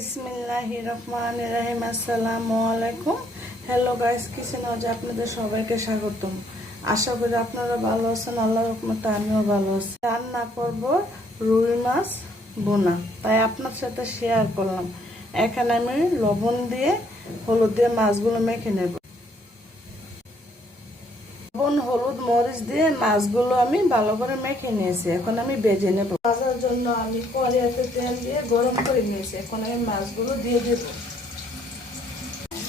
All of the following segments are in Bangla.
বিসমিল্লাহিররহমানিররহিম। আসসালামু আলাইকুম। হ্যালো গাইস, কিচেন হাউজে আপনাদের সবাইকে স্বাগতম। আশা করি আপনারা ভালো আছেন। আল্লাহর রহমতে আমিও ভালো আছি। রান্না করব রুই মাছ বোনা, তাই আপনার সাথে শেয়ার করলাম। এখানে আমি লবণ দিয়ে হলুদ দিয়ে মাছগুলো মেখে নেব। লবণ হলুদ মরিচ দিয়ে মাছগুলো আমি ভালো করে মেখে নিয়েছি। এখন আমি ভেজে নেব। ভাজার জন্য আমি কড়াইতে তেল দিয়ে গরম করে নিয়েছি। এখন আমি মাছগুলো দিয়ে দেব।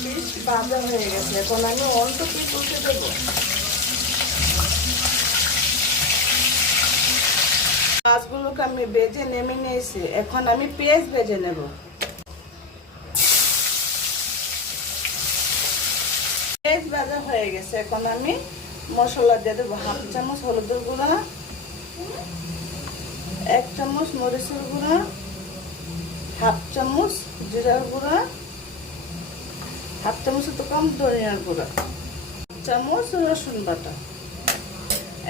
পিস ভাজা হয়ে গেছে, এখন আমি অল্প পিস উঠে দেব। মাছগুলোকে আমি ভেজে নেমে নিয়েছি। এখন আমি পেঁয়াজ ভেজে নেব। পেঁয়াজ ভাজা হয়ে গেছে, এখন আমি মশলা দিয়ে দেবো। হাফ চামচ হলুদের গুঁড়া, 1 চামচ মরিচের গুঁড়া, হাফ চামচ জিরার গুঁড়া, হাফ চামচ তো কম ধনিয়ার গুঁড়া, চামচ রসুন বাটা।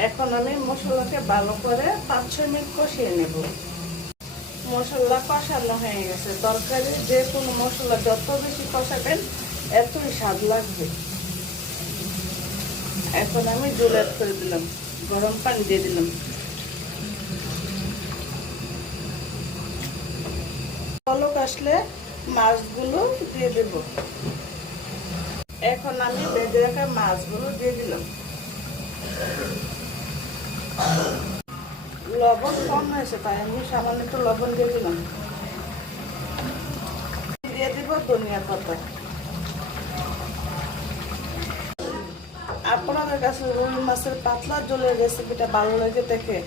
এখন আমি মশলাকে ভালো করে 5-6 মিনিট কষিয়ে নেব। মশলা কষানো হয়ে গেছে। তরকারি যে কোনো মশলা যত বেশি কষাবেন এতই স্বাদ লাগবে। এখন আমি জল অ্যাড করে দিলাম, গরম পানি দিয়ে দিলাম। পলক আসলে মাছগুলো দিয়ে দেব। এখন আমি ভেজে রাখা মাছগুলো দিয়ে দিলাম। লবণ কম হয়েছে, তাই আমি সামান্য একটু লবণ দিয়ে দিলাম। দিয়ে দিব ধনিয়া পাতা। আপনাদের কাছে রুই মাছের পাতলা ঝোলের রেসিপিটা ভালো লাগে দেখে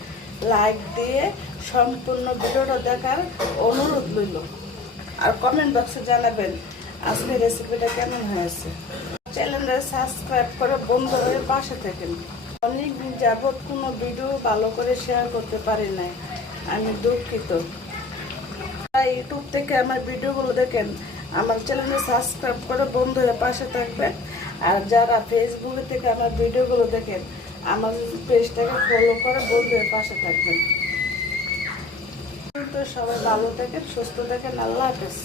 লাইক দিয়ে সম্পূর্ণ ভিডিওটা দেখার অনুরোধ রইল। আর কমেন্ট বক্সে জানাবেন আজকে রেসিপিটা কেমন হয়েছে। চ্যানেলটা সাবস্ক্রাইব করে বন্ধু হয়ে পাশে থাকেন। অনেক দিন যাবৎ কোনো ভিডিও ভালো করে শেয়ার করতে পারি নাই, আমি দুঃখিত। ইউটিউব থেকে আমার ভিডিওগুলো দেখেন, আমার চ্যানেলটা সাবস্ক্রাইব করে বন্ধু হয়ে পাশে থাকবেন। আর যারা ফেসবুক থেকে আমার ভিডিওগুলো দেখেন, আমার পেজটাকে ফলো করে বন্ধু হয়ে পাশে থাকবেন। তো সবাই ভালো থাকেন, সুস্থ থাকেন। আল্লাহ হাফেজ।